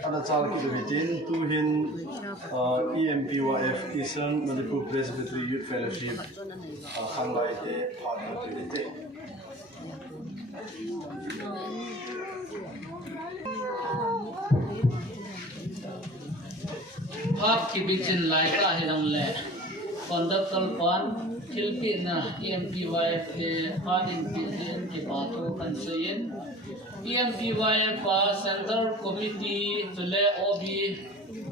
Ada cara kilometer tu hin EMPYF Eastern Manipur Presbytery Youth Fellowship hanglai te partner te Hap kibicin lai ka hilang le conduct kalpan Philippine na EMPYF funding billion ke bato kansayin EMPYF Center Committee tule OB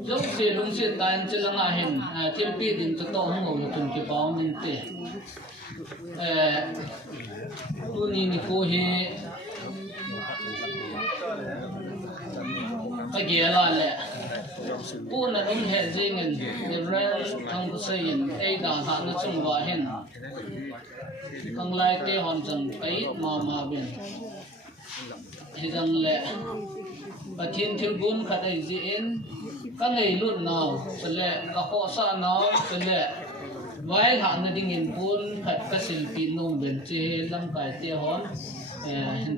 jok se lung se tan chelanga hin Philippine din to to ngo tun ke paw min te tu ni ko he ka gela le Puna ning he jingin Israel thang kusayin ai da ha na chung wa hen kang lai te hon chang kai ma bin hidang le pathin thil bun khatai ji in ka nei lut naw chale ka ho sa naw chale wai ha na ding in bun khat ka silpi nom ben che lam kai te hon hin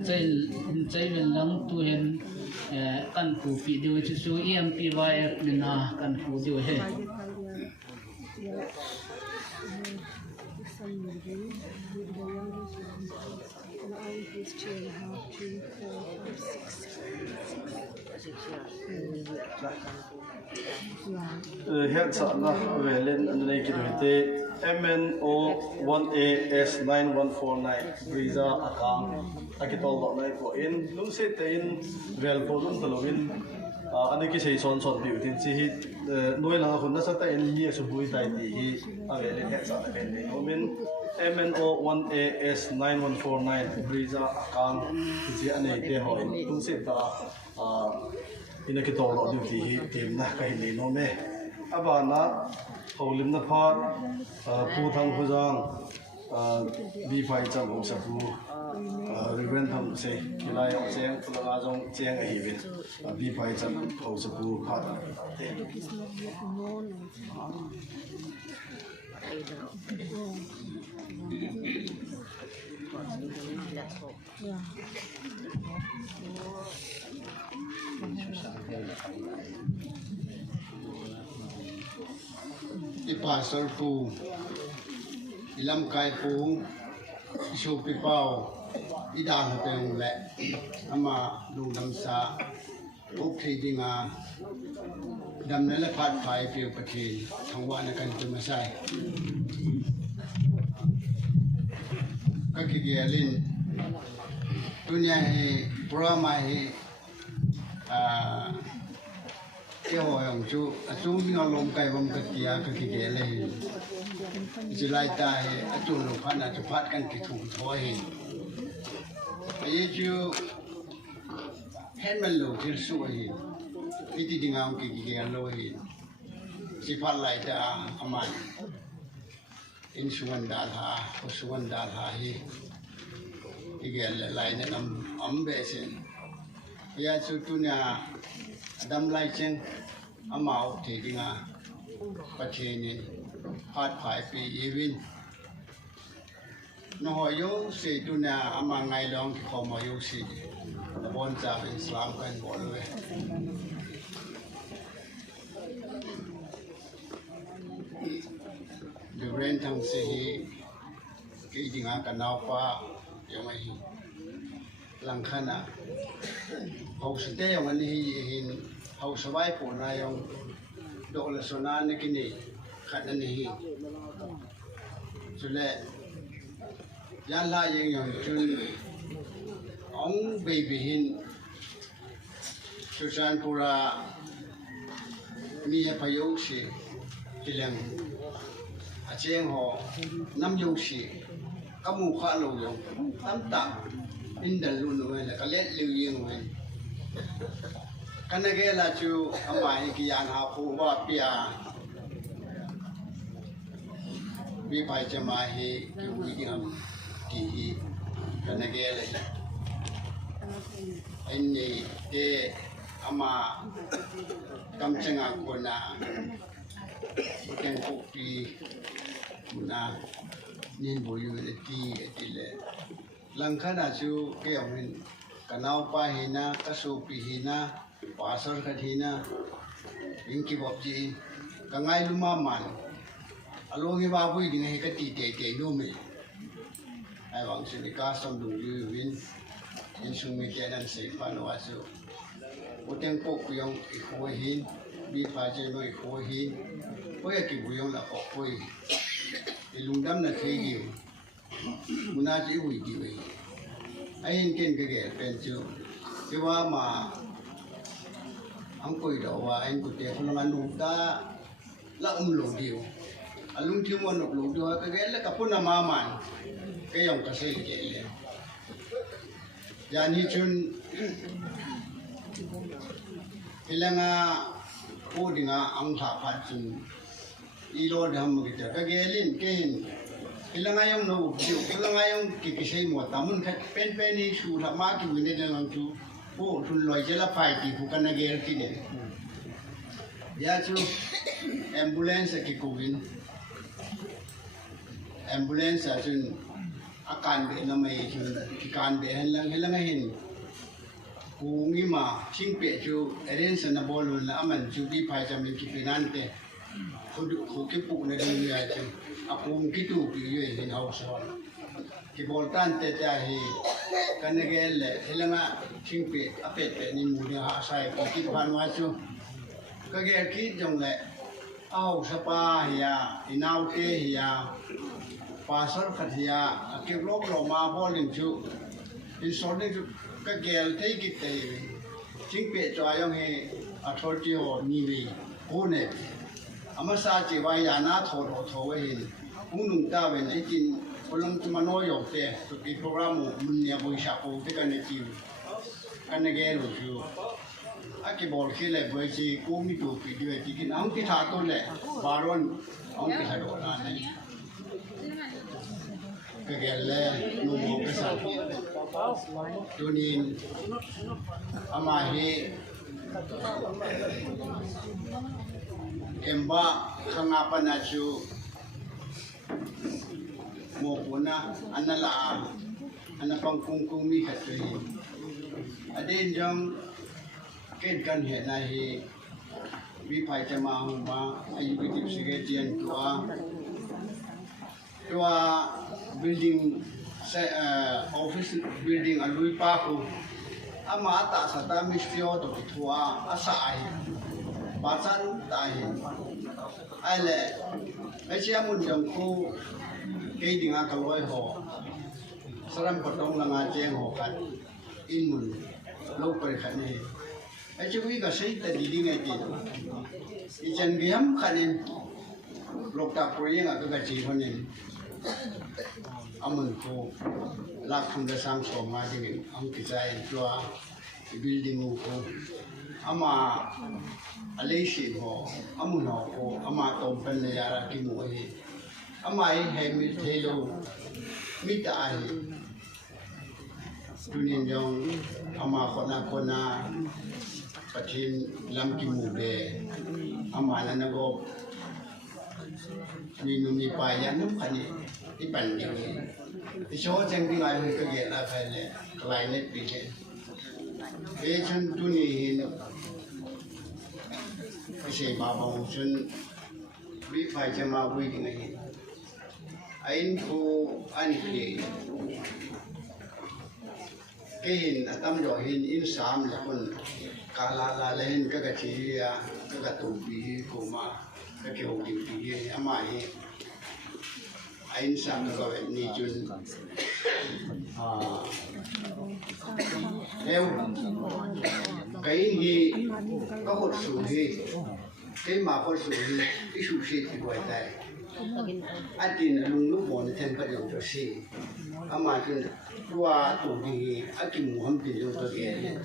chai ben lang tu hen kan pu pi dewe chu EMPYF na kan pu dewe he head sa na velen anay kilometer MNO 1AS9149 Briza akang akitol lo na ko in lung se tein vel po lung talawin ani ki sei son biutin si hit noi lang ako na sa tein hi subui tai ti hi avelen head sa na ken ni omen MNO 1AS9149 Briza akang si anay te hoi lung se ta inakitol lo ti hi tim na kai ni no me abana holim na phat pu thang phujang bi phai cham ho sapu riven tham se kilai cheng phulaga jong cheng a hi bin bi phai cham ho sapu phat te Pastor pu ilam kai pu isu pipau idang teng le ama du dam sa ukhi dinga dam ne la phat phai pi pathin thangwa na kan tu masai ka ki gelin dunia hi programa hi cái hội ông chú chú nó lồng cây bông cái kia cái kia này chỉ lại tai chú nó phát là chú phát cái thủ thôi bây giờ chú hết mình lồng chỉ suy cái gì tiếng ông kia lôi chỉ phát lại ta aman in suan đal ha hi cái kia lại nó ấm bể sen bây giờ chú tu nhà đâm lại chân amau thì đi ngà bắt chén phát phải bị evin nó hỏi yêu sĩ tu nhà ama ngày long thì không mà yêu sĩ bon cha Islam kan bon luôn được ren thằng sĩ cái đi ngà cái nào pa yang mai lang khana hậu sự tế yang anh hi hậu sự vay của na yang độ là số na này cái này khát anh hi cho nên giá lại yang chun ông baby hin Susan pura mi phải yêu sĩ thì lần anh họ năm yêu sĩ các mù khá lâu rồi tám tạ in đàn luôn rồi là cái lết lưu yên rồi cái này cái là chú ông bà cái dạng học phụ và bia bị phải cho mà hi cái quy định kỳ cái này cái là anh này cái ama cầm chân ngạc quần à cái cụ pi na nên bồi dưỡng để ti lệ lần khác là chú cái ông mình kanau pa hina kasupi hina pasar khat hina ingki bopji kangai lumaman alongi babui ding he kati te no me ai wang sini ka som du yu win in sung me kenan se pa no asu uteng pok yong ikho hin bi pa je no ikho hin oi ki bu yong la ko oi ilungdam na thei gi muna ji ui di we ai in ken ke ge pen chu ke wa ma ang koi do wa anh ku te ko na nu ta la lo dio alung thi mon lo dio ka ge la ka puna ma man ke yong ka se ke le ya ni chun ilanga ko dinga ang tha phat chun i lo dham ge ta ka ge lin ke hin ilanga yong no dio ilanga yong ki se mo ta mun khat pen pen ni su la ma ki ne de lang chu oh thun loi je la phai ti ku kan ge ti ne ya chu ambulance ki ku win ambulance a chun akan be na mai chun ki kan be helang hin ku ngi ma sing pe chu arrange na bol na aman chu di phai cha min ki pinante khu ki pu na di ya chu apum ki tu ki ye hin house ki boltan te ta hi kan ge le helanga sing pe apet pe ni mu ha sai ko ki phan wa chu ka ge ki jong le au sapa ya inau te ya pasar khat ya ki lok lo ma bolin chu in so ne chu ka gel te ki te sing pe chwa yong he a thor chi ho ni we ko ne ama sa chi wa ya na tho tho we hin unung ta we ne tin Olong cuma noyo te, di program munya boy sapo te kan neki, kan negero ju. Aki bol kile boy si kumi tu video ti kin ang kita to le, baron ang kita do na ne. Kagelle no mo kesa. Tunin amahi emba kangapa na ju mo puna anala anapang kung mi khatri adin jong ken kan he na hi vi phai cha ma hu ma ayu bi tip sige tian tua building office building alui pa ko ama ta sa ta mistio to thua asa ai ba chan ta hi ai le ai chia mun jong ku cái đi ngang cầu lối hồ, salam potong langa cheng hồ kan, in mun lâu per khăn này, ai chú ý cái xây ta đi ngay tiền, ijan biam khăn in, lộc ta proyek agak gaji honin, amun ko, lak thung da sang so ma dingin, am kizai tua, building ko, ama alesi ho, amun ho ko, ama tom pen le yara kimu hi. Amai hai mi thelo mi ta ai tunin jong ama kona pathin lam ki mu be ama na go ni nu mi pa ya nu khani ti pan ni ti so chang bi ngai ka ge la khai le klai net bi ke e chun tu ni hin se ba ba chun bi phai cha ma wi ni ngai ain ko an kli kehin atam jo hin in sam la kun kala la len ka ka chi ya ka tu bi ko ma ka ke ho din bi ama hi ain sam ka we ni chun leo cái hi có một số hi cái mà có số hi cái số hi thì gọi tại anh tin lung lúc bọn thêm cái dòng cho xí, ama tin qua tụ đi anh kim mua ham tin dòng cho cái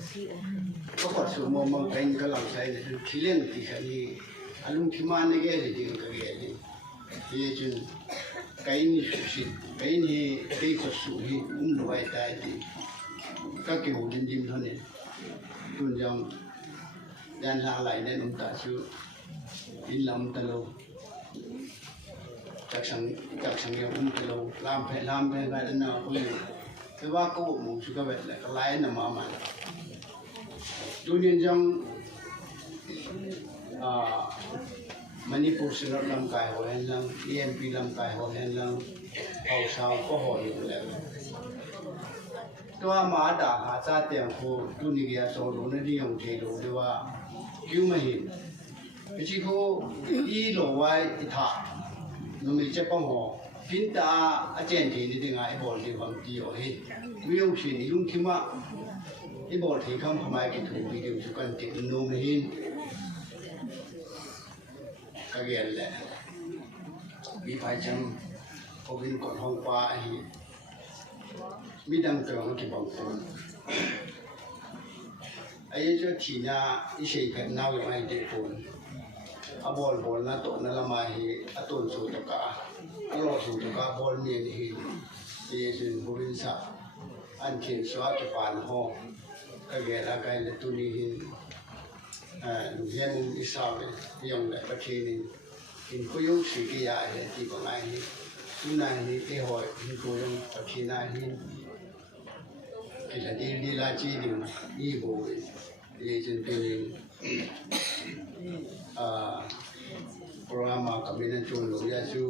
có một số mong cái làm sai là khi lên thì cái anh lung khi mà này cái gì cái thì chun cái này số xí cái này cái có số hi loại tại thì các cái hồ din thôi này tuần dòng dan la lại nên ông ta chú in làm ta lâu chắc sang yêu ta lâu làm phải cái nào cũng แต่ว่าก็หมู่ชุกเวทแหละก็ไล่นำมามันดูนี่จังมันนี่ผู้สนับลำกายหัวเห็นลัง EMP ลำกายหัวเห็นลังเอาชาวก็หัวอยู่แล้วตัวมาด่าหาซาเตียงคูดูนี่ก็สอนรู้นั่นที่ยงเทรู้ด้วยว่าคิวไม่เห็นไปชี้เขาอีหลงไว้อีถานุ่มจะป้องหัวพินตาอาจารย์ที่นี่ถึงไอ้บอลที่ความดีอ๋อเฮ้ไม่ยอมเสียนี่ลุงคิดว่าไอ้บอลที่เขาทำไมกินถูกวิดีโอชุกันติดนุ่มไม่เห็นก็เกี่ยแหละมีไฟจังพอวินกดห้องฟ้าไอ้มีดังเตือนที่บางคนไอ้เจ้าทีน่าไอ้เชยแผ่นน้าอย่างไอ้เด็กคนอาบอลน่ะตัวนั่นละมาเฮอตุนสูตรกาอรอสูตรกาบอลเมียนเฮเยซุนบุรินสะอันเขียนสวัสดิ์ปานห้องก็เกี่ยละกันเลยตุนีหินเฮียนอิสราเอลยังแบบประเทศนี้หินคุยสิ่งที่ยาเห็นที่บางไอ้นี่ทุนนายนี่เอหอยหินคุยประเทศนายหินกิจดีดีลาจีดิมอีโบเยซุนเป็นโปรแกรมกับมินจูนหลงยาจู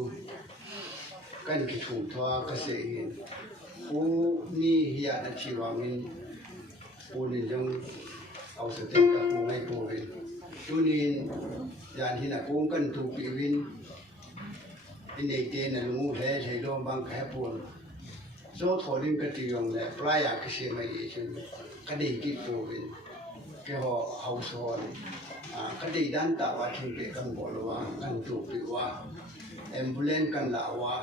กันกิจถูกทัวร์เกษตรหินผู้นี่เฮียนักชีวามินผู้นี่จงเอาสเต็ปกับผู้ให้ผู้เป็นจุนียานที่นักกู้กันถูกปีวินที่ในเตนลุงแท้ใช้ดอมบางแค่ปูนโซ่ถอดินกระติยงและปลายอยากเสียไม่เยอะคดีกิจผู้เป็นแค่ห่อเอาสอนคดีด้านตาว่าทิ้งไปกันบ่ลว่ากันถูกปีว่าแอมบูเลนกันลาว่า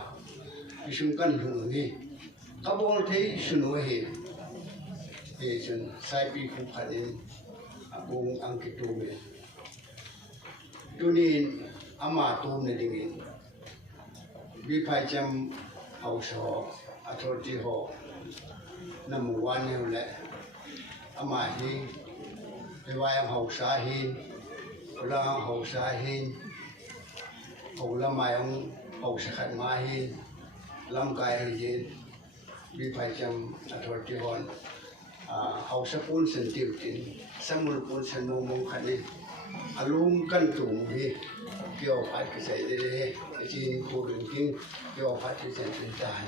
พิชุกันหงนี่กบฏที่สุนเห็นเอจนสายปีผู้ขัดเองกูอังกฤษตัวเองตัวนี้อามาตัวนี้ดิ่งวิพากษ์จำเอาชออัตโตที่หอนำวันนี้แหละอามาฮีไปว่ายังเอาสาหินพลังเอาสาหินเอาละมายังเอาสกัดมาหินลำกายหินวิพากษ์จำอัตโตที่หอนเอาสกุลสันติวตินสมุลปุลสันโนมงคันนี้อารมณ์กันตุ่มที่เกี่ยวพัดกระใสได้เลยจีนคูดึงทิ้งเกี่ยวพัดที่สันติตาย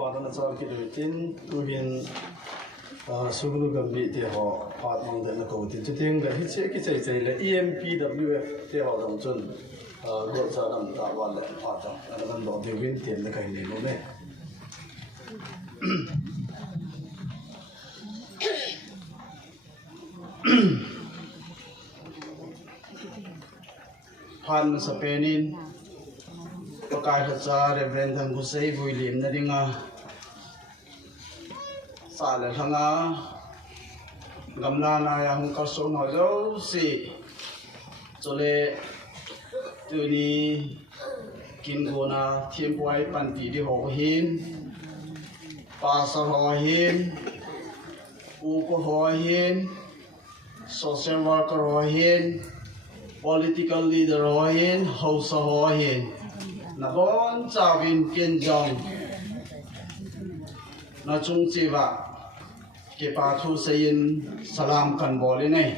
บอลนั้นจะกินด้วยจินตัวเห็นสุกนุกัมบีเที่ยวพาดมังเดินแล้วก็ติดจุดที่ก็ฮิตเช็คใจเลย EMPWF เที่ยวตรงจนรถจะนำตาวันเลยพาดจังแล้วนั่นดอกเดียววินเตียนแล้วก็เห็นเลยมั้ยพันสเปนินประกาศขจรเรนทังกุเซย์บุยลิมนั่นเองสาเลทังกำลังนายหังกัสโซนหอยเจ้าสิจเลตัวนี้กินโกนาเทียมไว้ปันตีที่หกหินปาสหอหินอูกหอหิน social worker หอหิน political leader หอหิน house หอหินนับวันจะวินเกินจังนัดจงจีวะเก็บปาทุเสียนสลามกันบอลนี่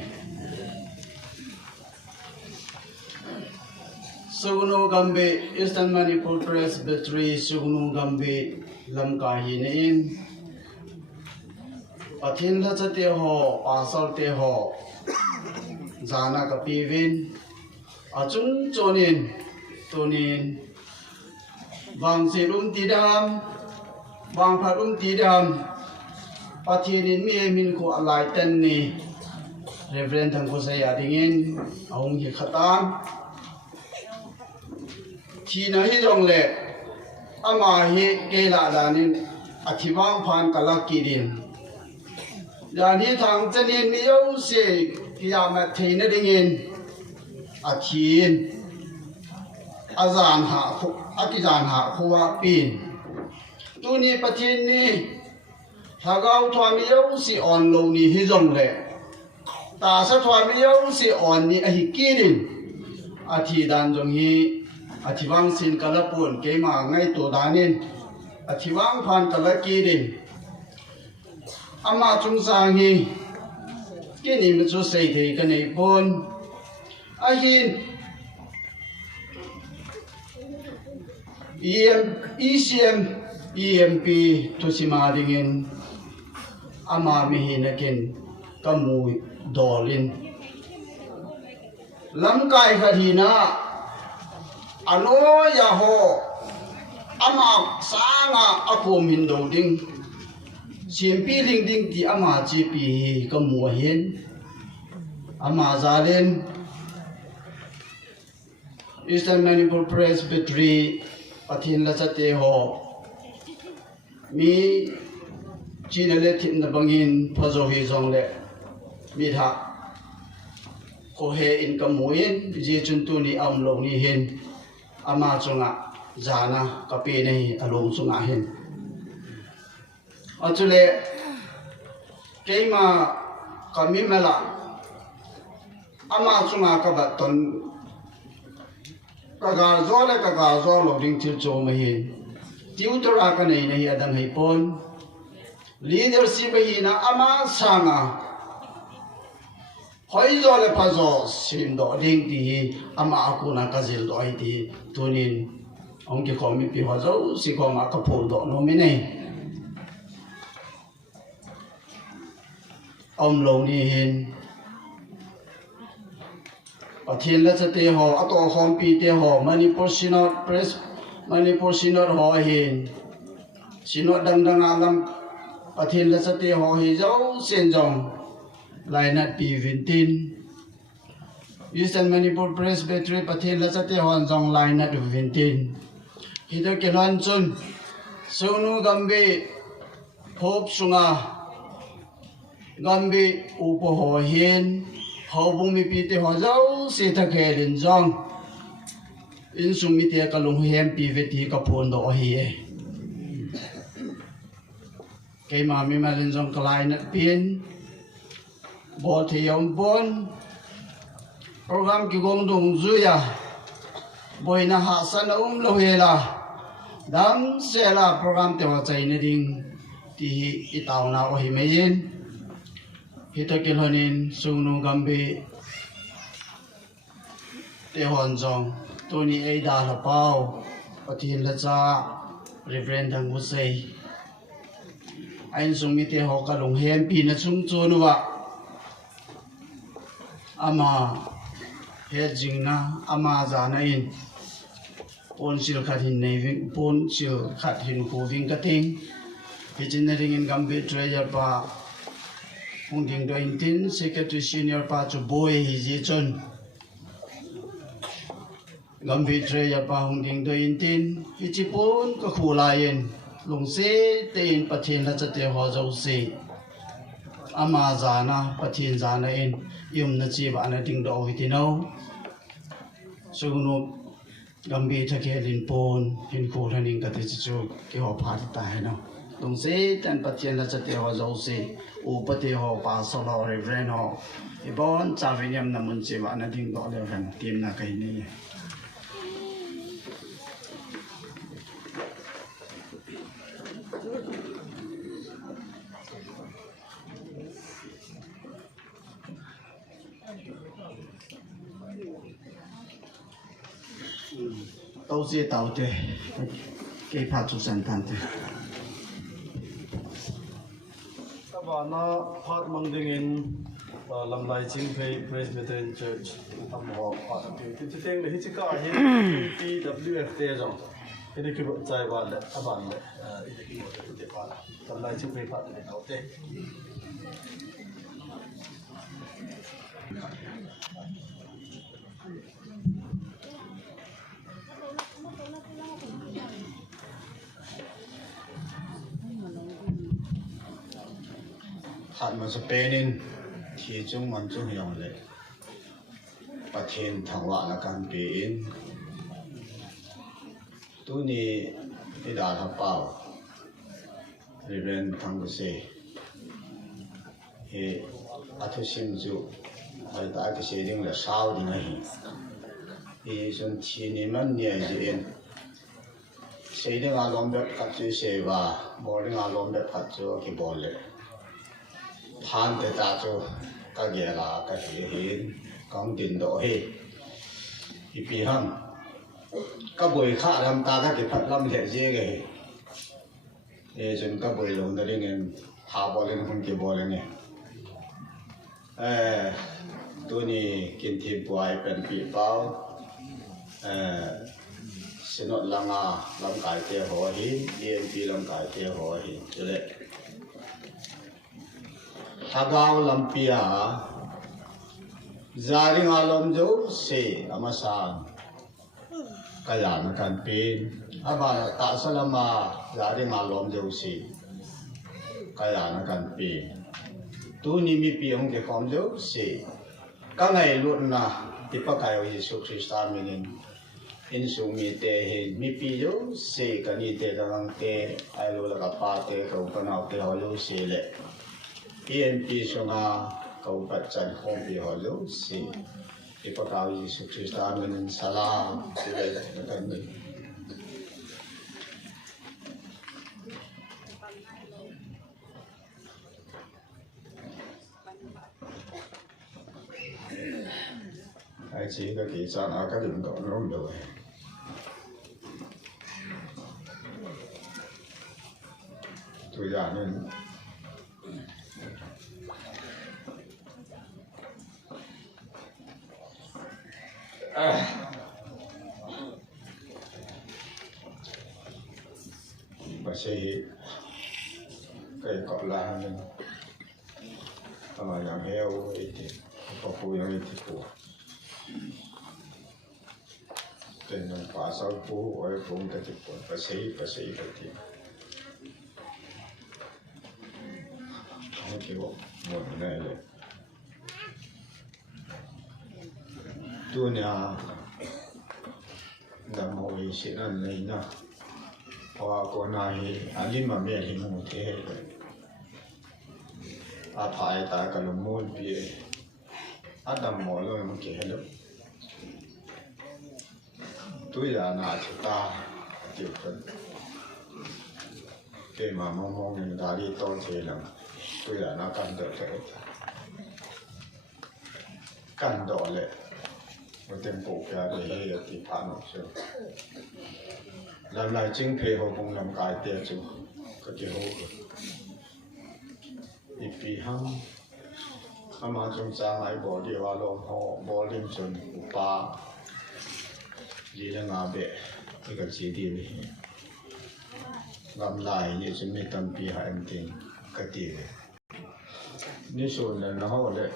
สุกนูกัมเบ Eastern Manipur Presbytery สุกนูกัมเบลำกาหินินปะทินทัศเตหอปาสลเตหอจานากับปีวินอาจุงโจนินตัวนินบางสิลุมตีดำบางพัดลุมตีดำปะทินินมีมินคูอะไรเต็นนี่เรเวรนทังกุศยาดิ่งินเอาหงหิขตามทีนั้นที่ตรงเลยอามาฮิเกลาดานินอธิวังพันกลักกีดินดานี้ทางเจนินมีเอาเสียที่ยามาเทนดิ่งิน a thiên azan hạ akizan hạ khuwa pin tu ni pathin ni thagau thwa mi yo si on lo ni hi zong le ta sa thwa mi yo si on ni a hi kirin a thi dan jong hi a thi wang sin kalapun ke ma ngai to danin a thi wang phan kalakirin ama chung sang hi cái niệm một số xây thì cái này bốn ai hin ECM EMP Tosima dingin ama mihin akin kamu dolin lam kai khadina ano ya ho ama sanga akom hindo ding siempi ding ding ti ama GP kamu hin ama zalen Eastern Manipur Presbytery pathin la chate ho mi china le thin na bangin phazo hi jong le mi tha ko he in kamuin ji chun tu ni am lo ni hin ama chunga jana kape nei along chunga hin achule keima kami mela ama chunga ka ba ton kagar zo lo ding til cho ma hin tiutora ka nei nei adang hei pon leadership hi na ama sanga hoi zo le pa zo sim do ding ti ama akuna ka zil do ai ti tunin ong ki komi pi ho zo si ko ma ka phol do no mi nei om lo ni hin pathin la chate ho ato hom pi te ho Manipur Synod ho hin Synod dang dang alam pathin la chate ho hi zo sen jong lai nat pi vintin Eastern Manipur Presbytery pathin la chate ho jong lai nat vintin hi da ke lan chun sonu gambe phop sunga gambe upo ho hin hậu bung mi pi te ho zo se tha khe lin jong in sung mi te ka lung hem pi ve ti ka phun do hi e ke ma mi ma lin jong klai na pin bo the yom bon program ki gong dung zu ya boi na ha san lo he la dam se la program te wa chai na ding ti i taw na o hi me yin hita kilhonin sungnu gambe te hon jong toni ei da la pau pathin la cha reverend dang usei ain sungmi te ho ka lung hem pi na chung chunuwa ama he jingna ama jana in pon sil khat hin nei ving pon sil khat hin ko ving ka ting hi chin in gambe treasure pa Hùng Đình Đô In Tín Secretary Senior Pa Chu Boy Hi Ji Chun Gam Vi Tre Ya Pa Hùng Đình Đô In Tín Hi Chi Pun Ka Khu La Yin Lung Se Te In Pathin La Chate Ho Zau Se Ama Zana Pathin Zana In Yum Na Chi Ba Na Ding Do Hi Ti No Sugunu Gam Vi Tha Ke Lin Pon Hin Khu Than In Ka Te Chi Chu Ki Ho Pa Ta Hai No Lung Se Tan Pathin La Chate Ho Zau Se upati ho pa solo reverend ho ibon chavinyam namun chiwa na ding do le ran tim na kai ni tao sẽ tao te cái phát xuất sản tan te và nó phát mang đến in làm lại chính phê Presbyterian Church tâm họ phát thì tiếng này chỉ có hiện PWFT rồi cái này cái bộ trái vào đấy bạn đấy cái bộ cái phát làm lại chính phê phát để đầu tiên hạt mà Spainin thì chúng mình chung hiểu lệ ประเทศทางว่าละกันเป็นตัวนี้ที่ดาทับเป้าเรียนทางกุศลเฮอัตุสิมจุไอ้ตากุศลดิ้งละสาวดิ้งไงเฮส่วนที่นี่มันเนี่ยจะเองเสียดิ้งอารมณ์แบบกัดจุเสียว่าบอลดิ้งอารมณ์แบบกัดจุกี่บอลเลยผ่านแต่ตาจุก็เกล้าก็เห็นกองดินโดเฮอีปีหังก็บ่อยข้าทำตาถ้าเกิดพัดลำเหลือเจ๊ไงจนก็บ่อยลงได้เงินหาบอลเล่นคนเก็บบอลเลยเนี่ยตัวนี้กินทีป่วยเป็นปีเป้าสนุกลังอาลำกายเตี้ยหัวหินEMPลำกายเตี้ยหัวหินจะเลยถ้าก้าวลำปีอ่ะZaring alam jo se amasan kaya nakan pin aba ta salama zaring alam jo se kaya nakan pin tu ni mi pi ong ke khom jo se ka ngai lut na ti pa kai o Yesu Krista minin in su mi te hin mi pi jo se ka ni te dang te ai lo la ka pa te ko ka na te ho jo se le PNP so nga kau baca kompi halu si ipakawi Yesus Kristus amin salam sila kami ai chỉ có kỳ sản ở các điểm cộng đồng rồi tôi giả nên bà sĩ cây cọ la nên mà làm heo thì có phu yang thì phu tên là bà sao phu ở phu ta thì phu bà sĩ cái thì không chịu một nàyเลยtôi nhà đã ngồi sẽ là này nha và con này anh đi mà mẹ thì ngủ thế à phải ta cả lúc mua bia à đâm mỏ rồi mà kể được tôi là nào chúng ta chịu phân cái mà mong người ta đi to thế là tôi là nó cần đỡ thế cần đỡ lệ một tên cổ kia để đây là thì phá nổ chưa làm lại chính phê hồ bông làm cái tiền chú có cái hồ ipi hăng mà chúng ta lại bỏ đi vào lòng hồ bỏ lên chân của ba đi ra ngã bể cái cái gì đi làm lại như chúng mình tâm pi hai em tiền cái tiền như số là nó hồ đấy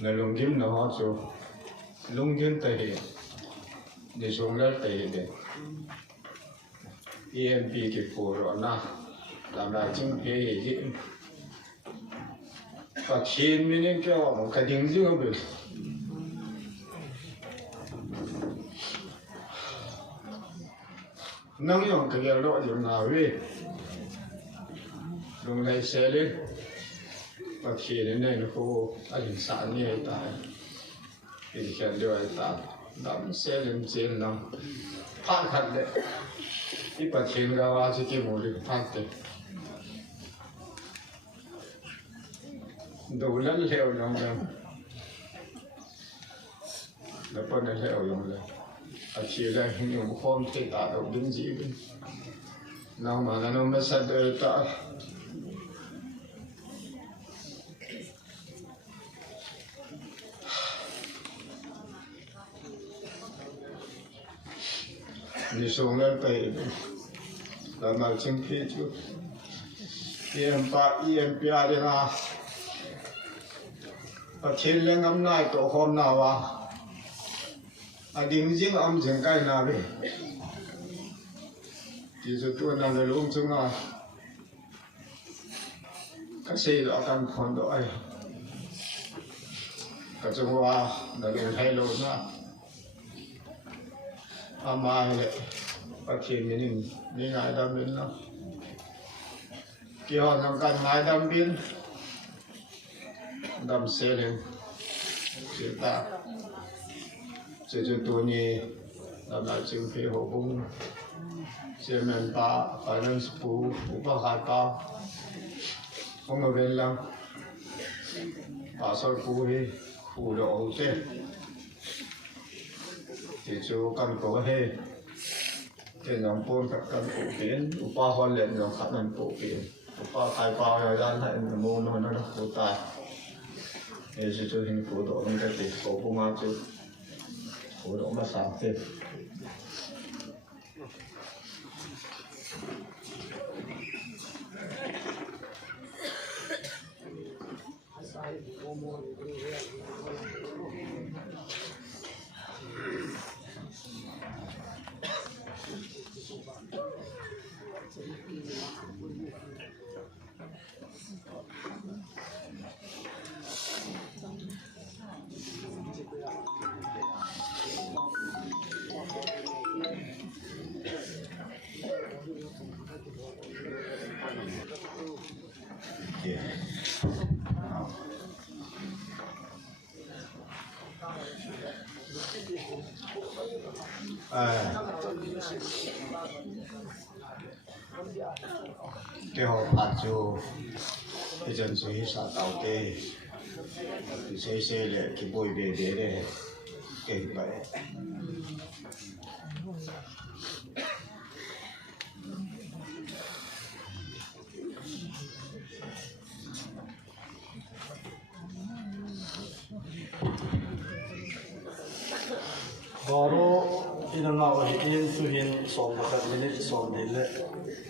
là lùng kim nó họ số lùng kim tây để xuống đất tây để EMP cái phù rồi na làm lại chứng cái gì và khi mình cái một cái tiếng gì không biết năng lượng cái đó dùng nào vậy lùng này xe lên và khi đến đây nó khô anh sản như vậy tại thì khen điều ấy tại đắm xe lên trên nó phát khẩn đấy ít bà trên ra qua sẽ kêu một lực phát đấy đủ lẫn leo lòng rồi nó phân lên leo lòng rồi chỉ là hình như một con thể tạ đầu đứng gì bên nào mà nó mới sát đời tạ đi xuống lên tới làm nào chứng khí chứ EMP đi na và thiên lên âm này tổ hôm nào đừng dính âm chừng cái nào đi thì rồi tôi nào là luôn chung nào các xe đó cần còn đội cái chung hoa là lùi hay lùi nữa mà vậy phát triển mình đi ngài đam biến nó kia họ làm cần ngài đam biến đam xe lên chúng ta sẽ cho tôi nhỉ làm lại chừng phía hộ cung sẽ mình ta phải nên phụ phụ khai ta không có bên lắm bà sao phụ đi phụ độ thế thì chú cần có he thì nhóm phun các cần phụ kiến upa hoàn luyện nhóm khắp nên phụ kiến upa khai bao thời gian lại môn nó phụ tài thì chú hình phụ độ nên cái tỷ phụ phụ mà chú phụ độ mà sáng thêm cái họ phạt cho cái dân suy xã tàu tê thì xe lại cái bồi về để kể vậy Baru ina ngau in tu hin som bakat minute som dile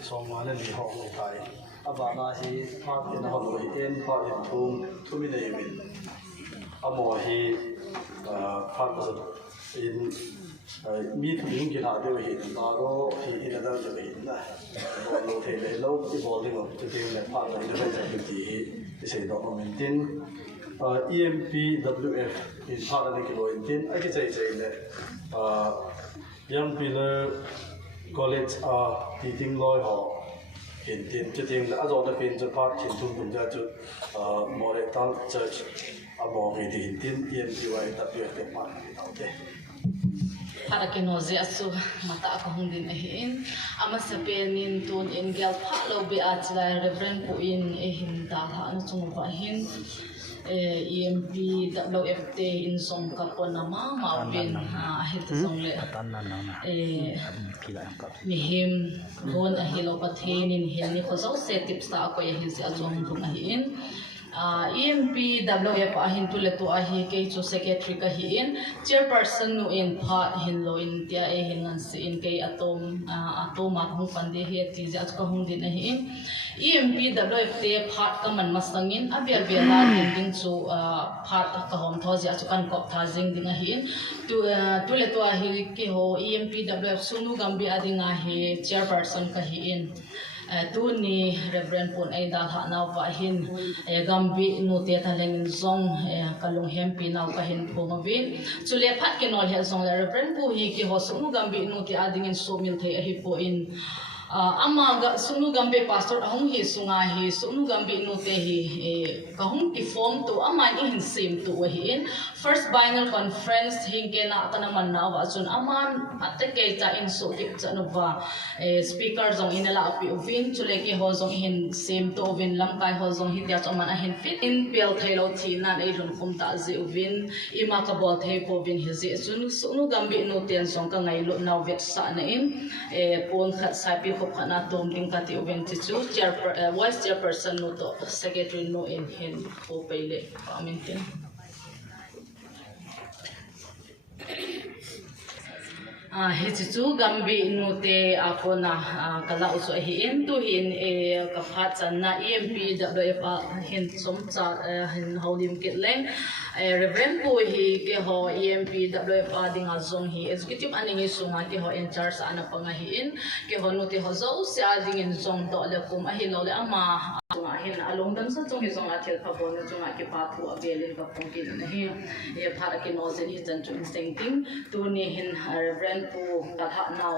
som mana ni ho ngai kai abana hi phat ina ho loi in phat in thum thumi nei min amo hi phat in mi thu ning ki na de hi baru hi ina da de hi na lo the le lo ti bol ding of ti le phat da ina da ti hi se do min tin EMPWF in part of the kilo in tin. I can say young people college teaching law hall in tin. Just the other pin to part in to more church about it in tin EMPWF part. Okay. Para kinoze asu mata ako hundin ehin ama sapenin tun in gel phalo be atla reverend pu in ehin ta ha no chung ba hin EMP WFT in song kaponama mawin ahit song le mihim gon ahilo pathenin hilni khoso se tips ta ko yahin si achong thung ahin EMP WF ahin tu letu ahi ke chu secretary ka hi in chairperson nu in phat hin lo in tia e hin an si in ke atom at hu pande he ti ja ka hung din ahi in EMP WF te phat ka man masangin abiar bela din chu phat ka hom tho ja chu kan kop tha jing ding ahi in tu letu ahi ke ho EMP WF sunu gambi adinga he chairperson ka hi in tu ni reverend pun ai da tha naw wa hin gambi nu te tha leng zong kalung hempi naw ka hin phomavin chule phat ke nol he zong reverend pu hi ki ho sunu gambi nu te ading in so mil the hi po in ama sunu gambe pastor ahung hi sunga hi sunu gambe no te hi kahung ti form to ama in sim to hi in first binary conference hinge na kana man na wa chun aman atake ta in so ki chanu ba speaker zong inala api ovin chule ki ho zong hin sim to ovin lam kai ho zong hi tia chaman a hin fit in pel thailo thi na ei run khum ta ze ovin ima ka bol thei po vin hi ze chun sunu gambe no ten zong ka ngai lo naw vek sa na in pon khat sai pi khana tom ding ka ti oven ti chu vice chairperson no to secretary no in hen ko pele amintin hi chu gambi no te apona kala uso hi in tu hin ka phat chan na EMP WF hin som cha hin holim kit leng reverend pu hi ke ho EMP WF ding azong hi executive aning hi sunga ke ho in charge ana panga hi in ke ho no te ho zo sia ding in zong do le kum a hi lo le ama Tunga hin along dan sa chung izong atil pabon chung aki pathu abelin ka pongkin na hin e phara ki nozen hi jan chung sengting tu ni hin reverend pu katha now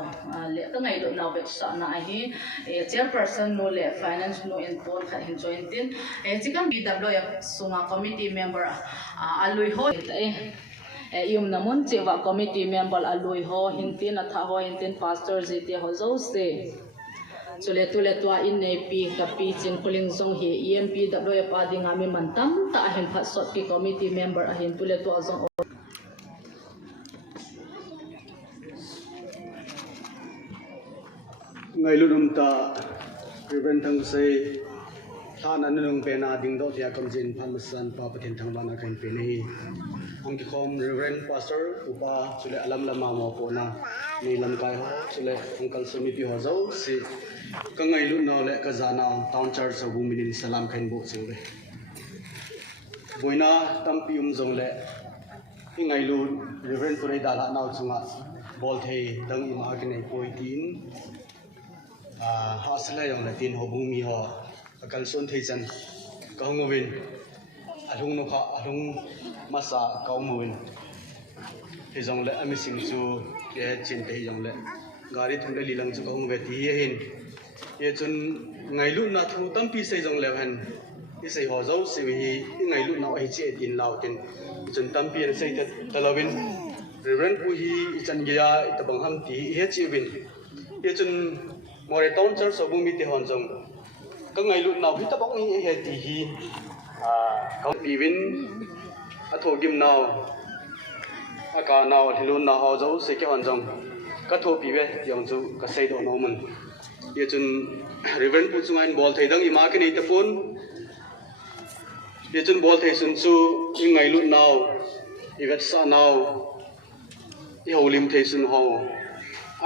le ka ngai do now bet sa na hi e chairperson no le finance no in pon kha hin join tin e chikam BWF sunga committee member alui ho yum namun chewa committee member alui ho hintin atha ho hintin pastor zite ho zo se Sule tule tua inne pi kapi chin kuling zong hi EMP WF ading ami mantam ta ahin phat sot ki committee member ahin tule tua zong ngay luôn ta Reverend thằng say than anh nung pena ding do tia kom jin phan san pa pathin thang bana kain pe nei ang ki khom Reverend pastor upa chule alam lama mo po na ni lam kai ho chule uncle sumiti ho zo si ka ngai lu no le ka jana town church of women salam khain bo chule boina tampi zong le ngai lu Reverend purai dala naw chunga bol thei dang ima ki nei poitin hasla yong la tin ho bung mi ho akal son thei chan kaungwin alung no kha alung masa kaungwin he jong le ami sing chu ye chin te jong le gari thung le lilang chu kaung ve ti ye hin ye chun ngai lu na thu tam pi sei jong le han i sei ho zo se hi ngai lu na hi che tin lau tin chun tam pi sei te talawin reverend pu hi chan ya tabang ham ti he chi win ye chun more town church so bumi te hon jong ka ngai lu naw hi tabang hi he ti hi ka pi win a tho gim naw a ka naw hilun na ho zo se ke hon jong ka tho pi ve yong chu ka sei do no man ye chun reverend pu chungain bol thei dang ima ke nei ta pun ye chun bol thei sun chu ngai lu naw i vet sa naw i holim thei sun ho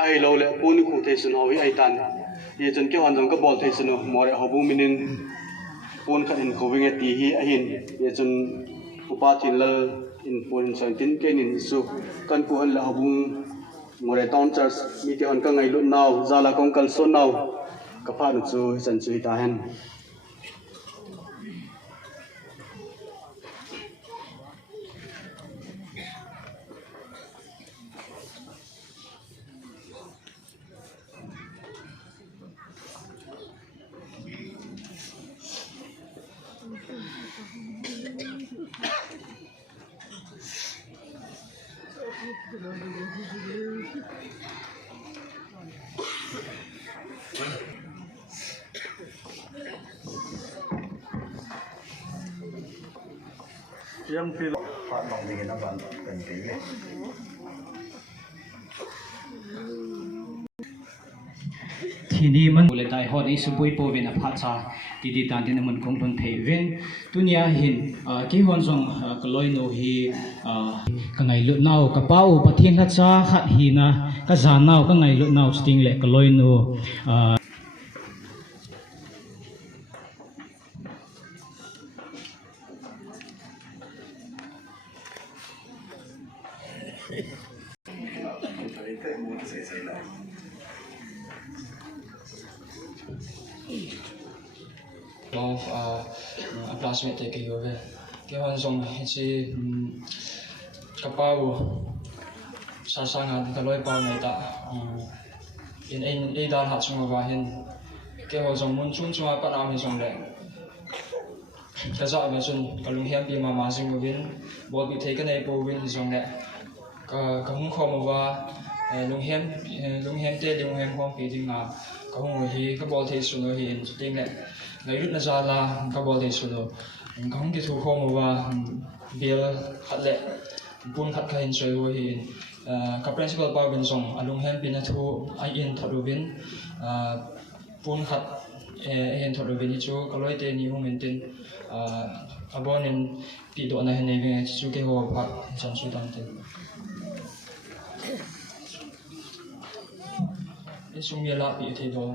ai lo le pun khu thei sun ho hi ai tan ye chun ke hon jong ka bol thei sun more ho bu minin pun kha in khowing e ti hi a hin ye chun upa thin lal in pun san tin ke nin su kan pu hal la ho bung more town church mi te hon ka ngai lu naw zala kong kal so naw ka pha nu chu san chu ta hen yang pil Pak Long bikin apa penting Tini man ule dai hot is bui po vin a phacha ti ti tan tin mun kong ton thei ven tunia hin ki hon song kaloi no hi ka ngai lu nau ka pau pathian ha cha khat hi na ka za nau ka ngai lu nau sting le kaloi no of a classmate take over. Kaya song si kapau sasanga di kaloi pa mai ta in ai dal hat sung bahin kaya song mun chung chung pa na mi song le kaza ma sun kalung hiam pi ma ma sing win bo bi take nei po win song le ka hung khom wa lung hiam te lung hiam khom pi ding na ka hung hi ka bol the sun hi in ting le ngày lúc nào ra là các bộ đề số không cái thu khô mà bill khát lệ buôn khát khai chơi với hiện các principal bao bên sông alung hen bên thu ai in thật đồ bên buôn khát hiện thật đồ bên chú các loại tiền nhiều mình tin abon nên bị độ này này về chú cái hồ phát sản xuất tăng tiền cái sung nghiệp là bị thay đổi